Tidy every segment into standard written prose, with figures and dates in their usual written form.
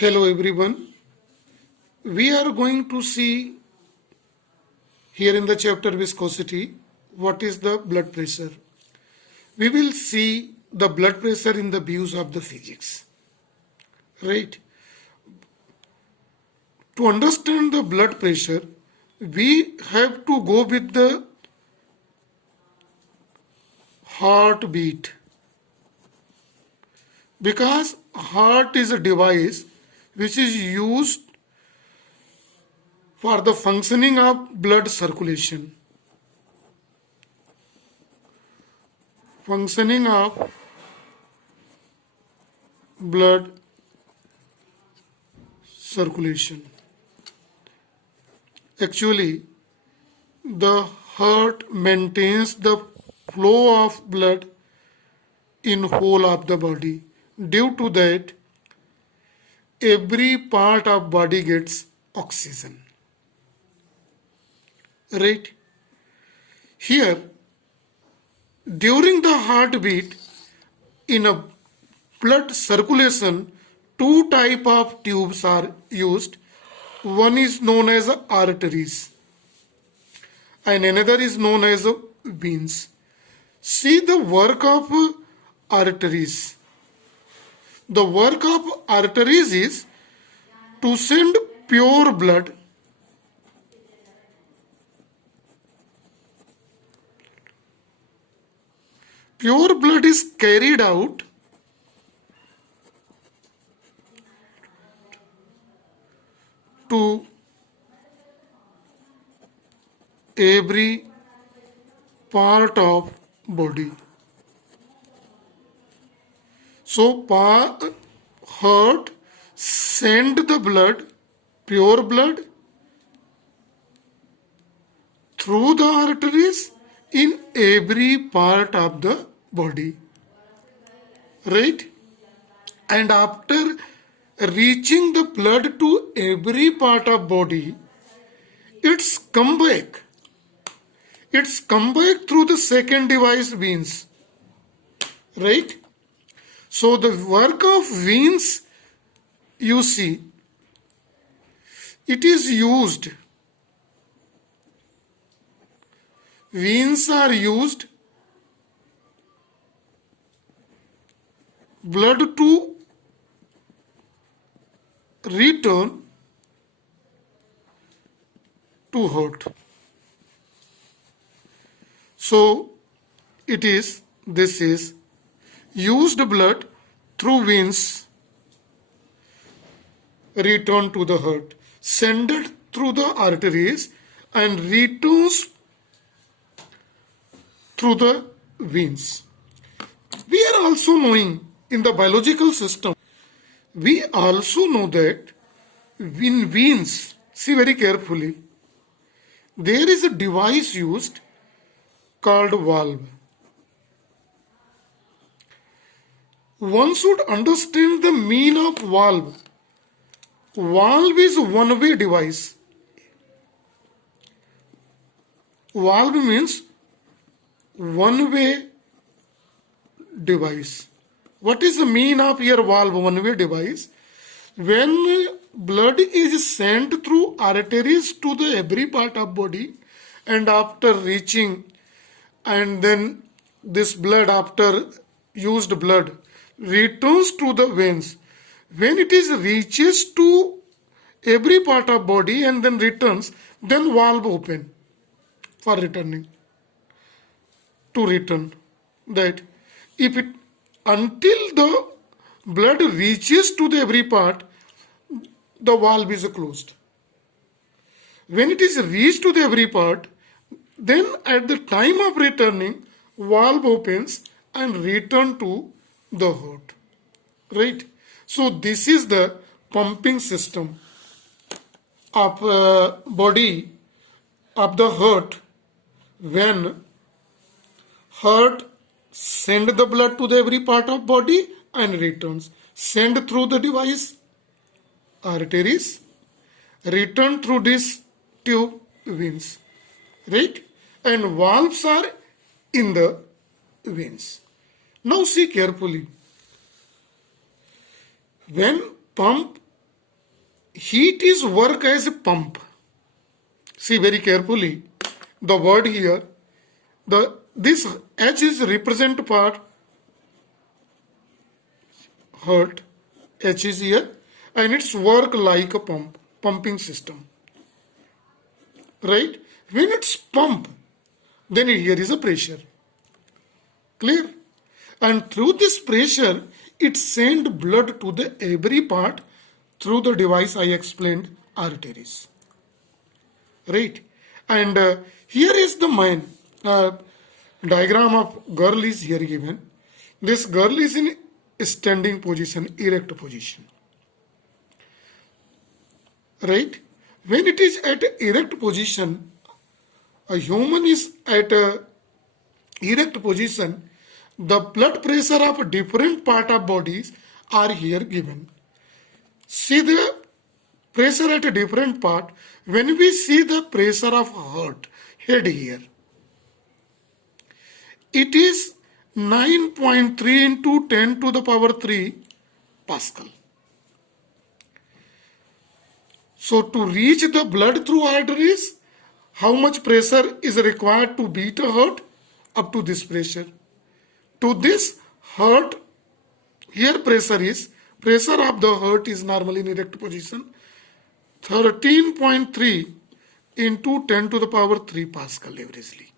Hello everyone. We are going to see here in the chapter viscosity what is the blood pressure. We will see the blood pressure in the views of the physics. Right? To understand the blood pressure, we have to go with the heartbeat, because heart is a device which is used for the functioning of blood circulation. Functioning of blood circulation. Actually, the heart maintains the flow of blood in whole of the body. Due to that, every part of body gets oxygen. Right? Here, during the heartbeat, in a blood circulation, two type of tubes are used. One is known as arteries and another is known as veins. See the work of arteries. The work of arteries is to send pure blood is carried out to every part of body. So heart send the blood, pure blood, through the arteries in every part of the body. Right? And after reaching the blood to every part of body, it's come back. It's come back through the second device, veins. Right? So the work of veins, you see, it is used. Veins are used blood to return to heart. So this is used blood through veins return to the heart, send it through the arteries and returns through the veins. We are also knowing in the biological system, we also know that in veins, see very carefully, there is a device used called valve. One should understand the meaning of valve. Valve is one-way device. Valve means one-way device. What is the meaning of your valve, one-way device? When blood is sent through arteries to the every part of body, and after reaching, and then this blood, after used blood, returns to the veins. When it is reaches to every part of body and then returns, then valve open for returning. To return that if it until the blood reaches to the every part, the valve is closed. When it is reached to the every part, then at the time of returning, valve opens and return to the heart. Right? So this is the pumping system of body of the heart. When heart send the blood to the every part of body and returns, send through the device arteries, return through this tube, veins. Right? And valves are in the veins. Now see carefully. When pump heat is work as a pump. See very carefully the word here. This H is represent part heart. H is here and it's work like a pumping system. Right? When it's pump, then here is a pressure. Clear? And through this pressure, it send blood to the every part through the device I explained, arteries. Right? And here is the main diagram of girl is here given. This girl is in standing position, erect position. Right? When it is at erect position, a human is at a erect position, the blood pressure of different part of bodies are here given. See the pressure at a different part. When we see the pressure of heart, head here, it is 9.3 into 10 to the power 3 Pascal. So to reach the blood through arteries, how much pressure is required to beat a heart? Up to this pressure. To this heart, here pressure of the heart is normally in erect position, 13.3 into 10 to the power 3 Pascal averagely.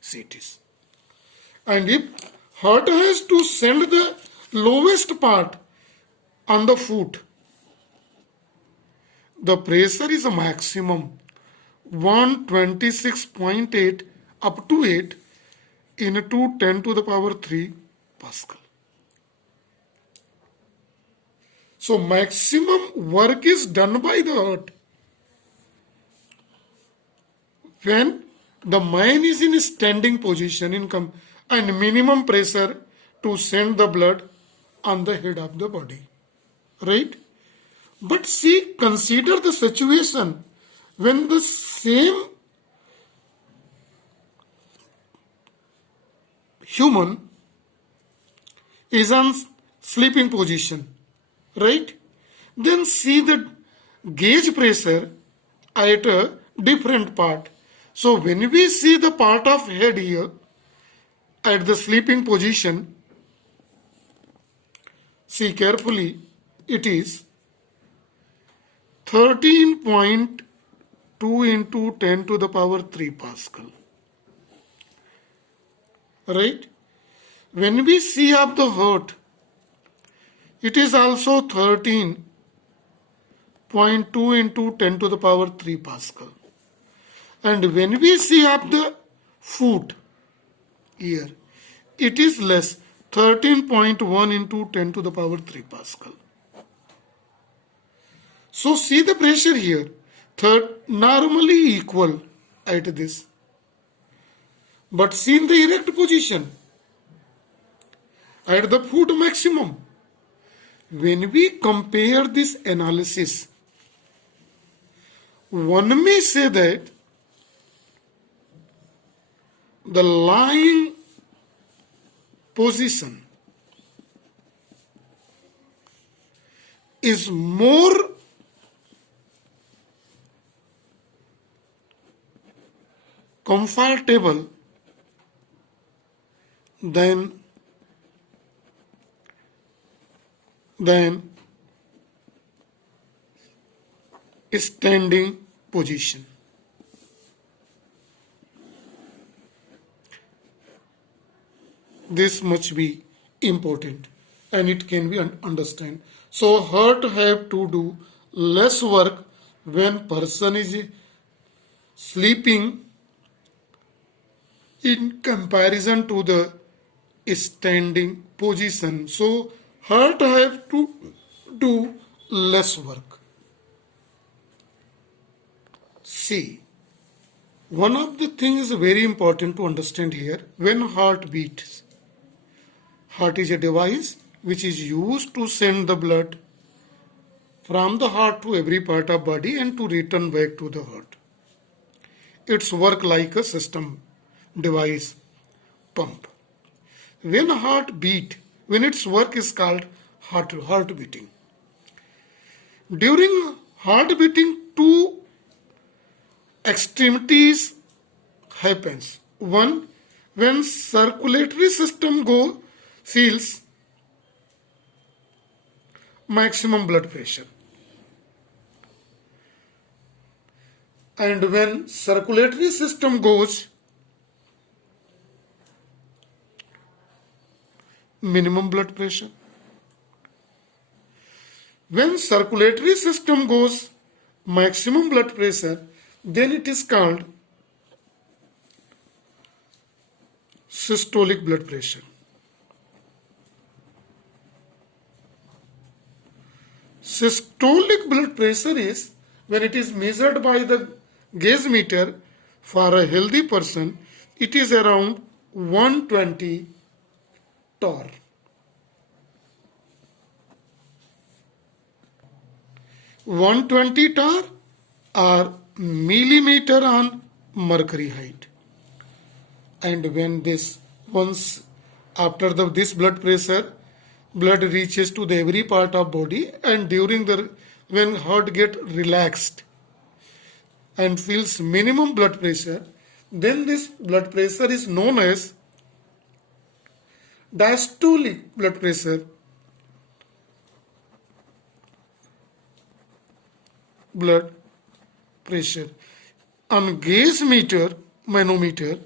See it is. And if heart has to send the lowest part on the foot, the pressure is a maximum 126.8 up to 8 into 10 to the power 3 Pascal. So maximum work is done by the heart when the mind is in a standing position and minimum pressure to send the blood on the head of the body. Right? But see, consider the situation when the same human is on sleeping position, right? Then see the gauge pressure at a different part. So when we see the part of head here at the sleeping position, see carefully, it is 13.2 into 10 to the power 3 Pascal. Right? When we see up the heart, it is also 13.2 into 10 to the power 3 Pascal. And when we see up the foot here, it is less, 13.1 into 10 to the power 3 Pascal. So see the pressure here, normally equal at this. But see in the erect position, at the foot maximum. When we compare this analysis, one may say that the lying position is more comfortable than standing position. This must be important and it can be understood. So heart have to do less work when person is sleeping in comparison to the standing position. So heart have to do less work. See, one of the things very important to understand here, when heart beats, heart is a device which is used to send the blood from the heart to every part of body and to return back to the heart. It's work like a system, device, pump. When heart beat, when its work is called heart beating. During heart beating, two extremities happens. One, when circulatory system go feels maximum blood pressure, and when circulatory system goes minimum blood pressure. When circulatory system goes maximum blood pressure, then it is called systolic blood pressure. Systolic blood pressure is when it is measured by the gauge meter. For a healthy person, it is around 120 torr. 120 torr or millimeter on mercury height. And when this once after this blood pressure, blood reaches to the every part of body, and during the when heart get relaxed and feels minimum blood pressure, then this blood pressure is known as diastolic blood pressure. Blood pressure on gauge meter manometer,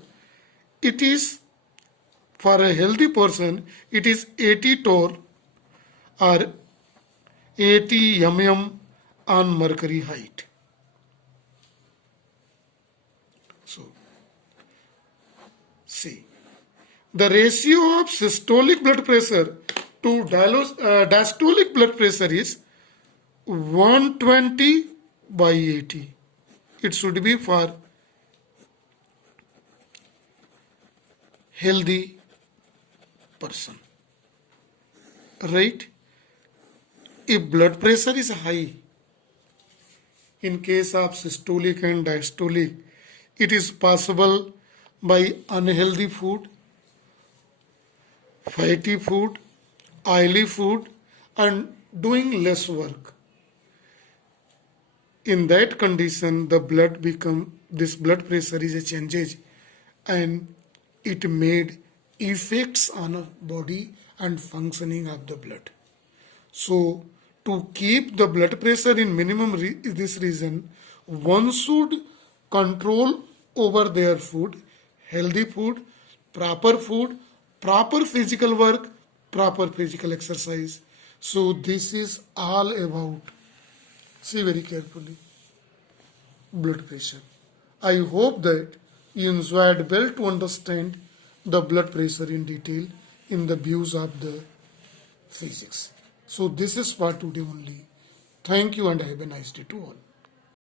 it is for a healthy person it is 80 torr or 80 mm on mercury height. So see, the ratio of systolic blood pressure to diastolic blood pressure is 120 by 80. It should be for healthy person, right? If blood pressure is high, in case of systolic and diastolic, it is possible by unhealthy food, fatty food, oily food, and doing less work. In that condition, this blood pressure is a changes, and it made effects on a body and functioning of the blood. So to keep the blood pressure in minimum this reason, one should control over their food, healthy food, proper physical work, proper physical exercise. So this is all about, see very carefully, blood pressure. I hope that you enjoyed well to understand the blood pressure in detail in the views of the physics. So this is for today only. Thank you and have a nice day to all.